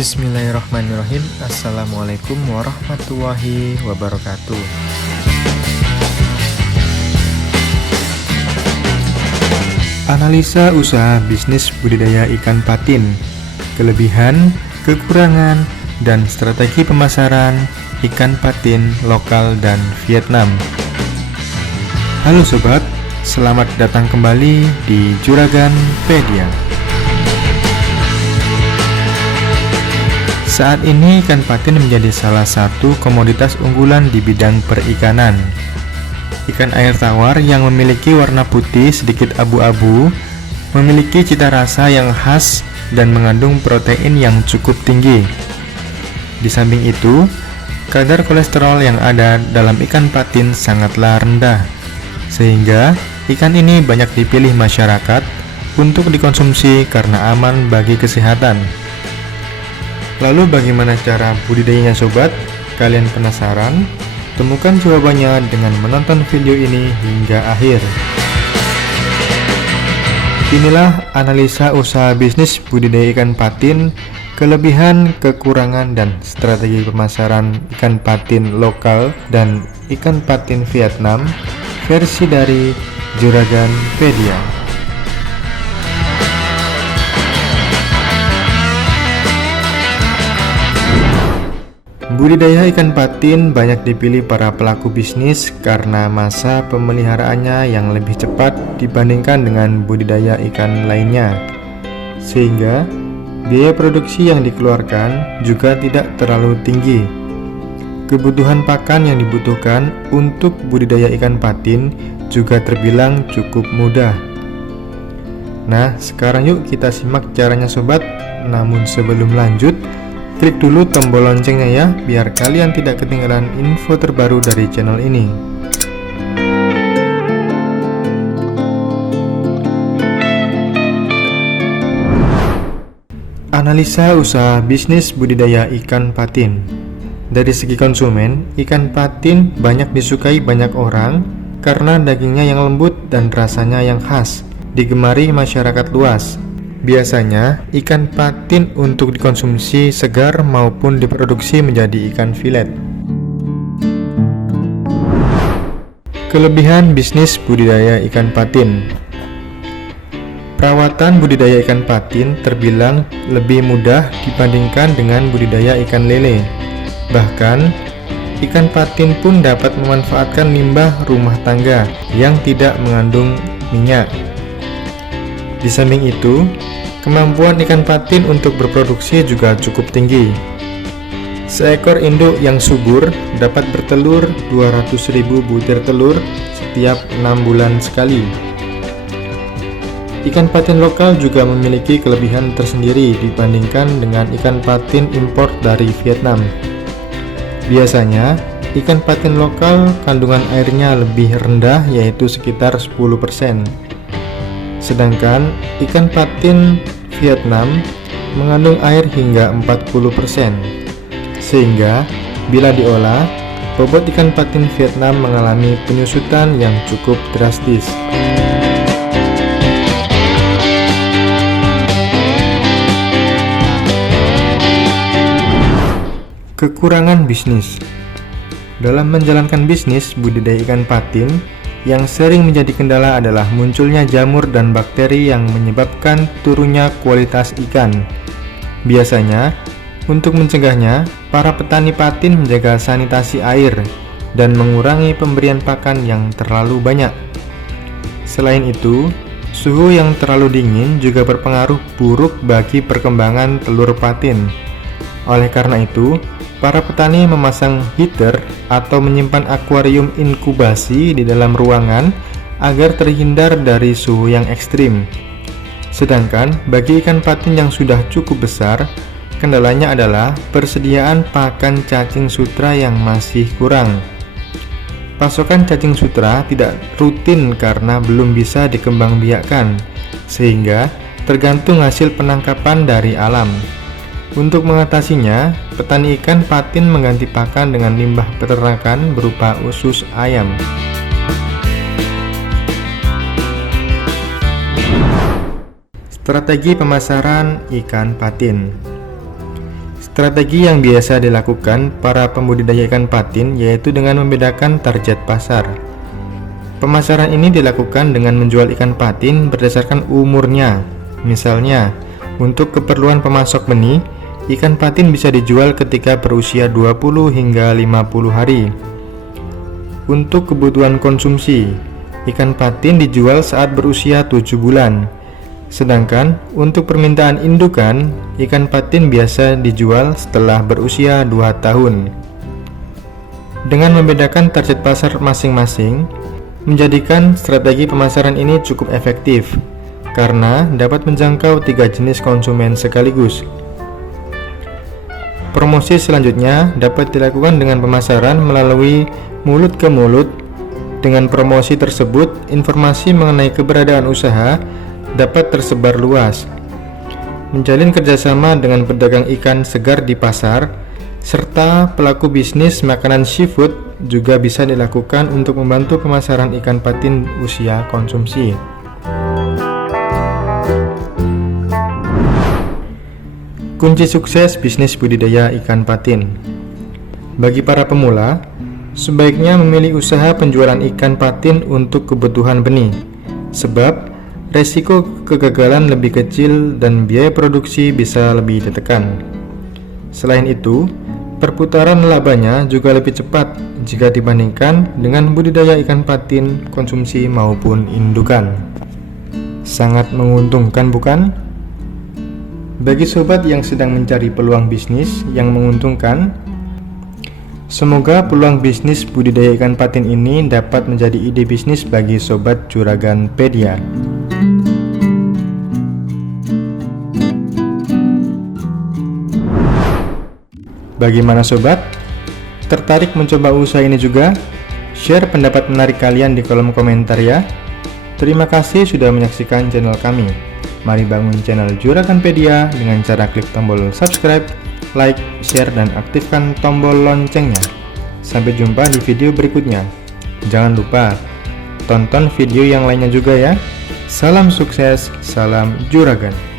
Bismillahirrahmanirrahim. Assalamualaikum warahmatullahi wabarakatuh. Analisa usaha bisnis budidaya ikan patin, kelebihan, kekurangan, dan strategi pemasaran ikan patin lokal dan Vietnam. Halo sobat, selamat datang kembali di Juraganpedia. Saat ini ikan patin menjadi salah satu komoditas unggulan di bidang perikanan. Ikan air tawar yang memiliki warna putih sedikit abu-abu, memiliki cita rasa yang khas dan mengandung protein yang cukup tinggi. Di samping itu, kadar kolesterol yang ada dalam ikan patin sangatlah rendah, sehingga ikan ini banyak dipilih masyarakat untuk dikonsumsi karena aman bagi kesehatan. Lalu bagaimana cara budidayanya sobat? Kalian penasaran? Temukan jawabannya dengan menonton video ini hingga akhir. Inilah analisa usaha bisnis budidaya ikan patin, kelebihan, kekurangan, dan strategi pemasaran ikan patin lokal dan ikan patin Vietnam, versi dari Juraganpedia. Budidaya ikan patin banyak dipilih para pelaku bisnis karena masa pemeliharaannya yang lebih cepat dibandingkan dengan budidaya ikan lainnya, sehingga biaya produksi yang dikeluarkan juga tidak terlalu tinggi. Kebutuhan pakan yang dibutuhkan untuk budidaya ikan patin juga terbilang cukup mudah. Nah, sekarang yuk kita simak caranya sobat. Namun sebelum lanjut, klik dulu tombol loncengnya ya, biar kalian tidak ketinggalan info terbaru dari channel ini. Analisa usaha bisnis budidaya ikan patin. Dari segi konsumen, ikan patin banyak disukai banyak orang karena dagingnya yang lembut dan rasanya yang khas, digemari masyarakat luas. Biasanya, ikan patin untuk dikonsumsi segar maupun diproduksi menjadi ikan filet. Kelebihan bisnis budidaya ikan patin. Perawatan budidaya ikan patin terbilang lebih mudah dibandingkan dengan budidaya ikan lele. Bahkan, ikan patin pun dapat memanfaatkan limbah rumah tangga yang tidak mengandung minyak. Di samping itu, kemampuan ikan patin untuk berproduksi juga cukup tinggi. Seekor induk yang subur dapat bertelur 200.000 butir telur setiap 6 bulan sekali. Ikan patin lokal juga memiliki kelebihan tersendiri dibandingkan dengan ikan patin impor dari Vietnam. Biasanya, ikan patin lokal kandungan airnya lebih rendah, yaitu sekitar 10%. Sedangkan ikan patin Vietnam mengandung air hingga 40%, sehingga bila diolah, bobot ikan patin Vietnam mengalami penyusutan yang cukup drastis. Kekurangan bisnis. Dalam menjalankan bisnis budidaya ikan patin, yang sering menjadi kendala adalah munculnya jamur dan bakteri yang menyebabkan turunnya kualitas ikan. Biasanya, untuk mencegahnya, para petani patin menjaga sanitasi air dan mengurangi pemberian pakan yang terlalu banyak. Selain itu, suhu yang terlalu dingin juga berpengaruh buruk bagi perkembangan telur patin. Oleh karena itu, para petani memasang heater atau menyimpan akuarium inkubasi di dalam ruangan agar terhindar dari suhu yang ekstrim. Sedangkan bagi ikan patin yang sudah cukup besar, kendalanya adalah persediaan pakan cacing sutra yang masih kurang. Pasokan cacing sutra tidak rutin karena belum bisa dikembangbiakkan, sehingga tergantung hasil penangkapan dari alam. Untuk mengatasinya, petani ikan patin mengganti pakan dengan limbah peternakan berupa usus ayam. Strategi pemasaran ikan patin. Strategi yang biasa dilakukan para pembudidaya ikan patin yaitu dengan membedakan target pasar. Pemasaran ini dilakukan dengan menjual ikan patin berdasarkan umurnya. Misalnya, untuk keperluan pemasok benih, ikan patin bisa dijual ketika berusia 20 hingga 50 hari. Untuk kebutuhan konsumsi, ikan patin dijual saat berusia 7 bulan. Sedangkan untuk permintaan indukan, ikan patin biasa dijual setelah berusia 2 tahun. Dengan membedakan target pasar masing-masing, menjadikan strategi pemasaran ini cukup efektif karena dapat menjangkau 3 jenis konsumen sekaligus. Promosi selanjutnya dapat dilakukan dengan pemasaran melalui mulut ke mulut. Dengan promosi tersebut, informasi mengenai keberadaan usaha dapat tersebar luas. Menjalin kerjasama dengan pedagang ikan segar di pasar, serta pelaku bisnis makanan seafood juga bisa dilakukan untuk membantu pemasaran ikan patin usia konsumsi. Kunci sukses bisnis budidaya ikan patin. Bagi para pemula, sebaiknya memilih usaha penjualan ikan patin untuk kebutuhan benih, sebab resiko kegagalan lebih kecil dan biaya produksi bisa lebih ditekan. Selain itu, perputaran labanya juga lebih cepat jika dibandingkan dengan budidaya ikan patin konsumsi maupun indukan. Sangat menguntungkan, bukan? Bagi sobat yang sedang mencari peluang bisnis yang menguntungkan, semoga peluang bisnis budidaya ikan patin ini dapat menjadi ide bisnis bagi sobat Juraganpedia. Bagaimana sobat? Tertarik mencoba usaha ini juga? Share pendapat menarik kalian di kolom komentar ya. Terima kasih sudah menyaksikan channel kami. Mari bangun channel Juraganpedia dengan cara klik tombol subscribe, like, share, dan aktifkan tombol loncengnya. Sampai jumpa di video berikutnya. Jangan lupa tonton video yang lainnya juga ya. Salam sukses, salam Juragan.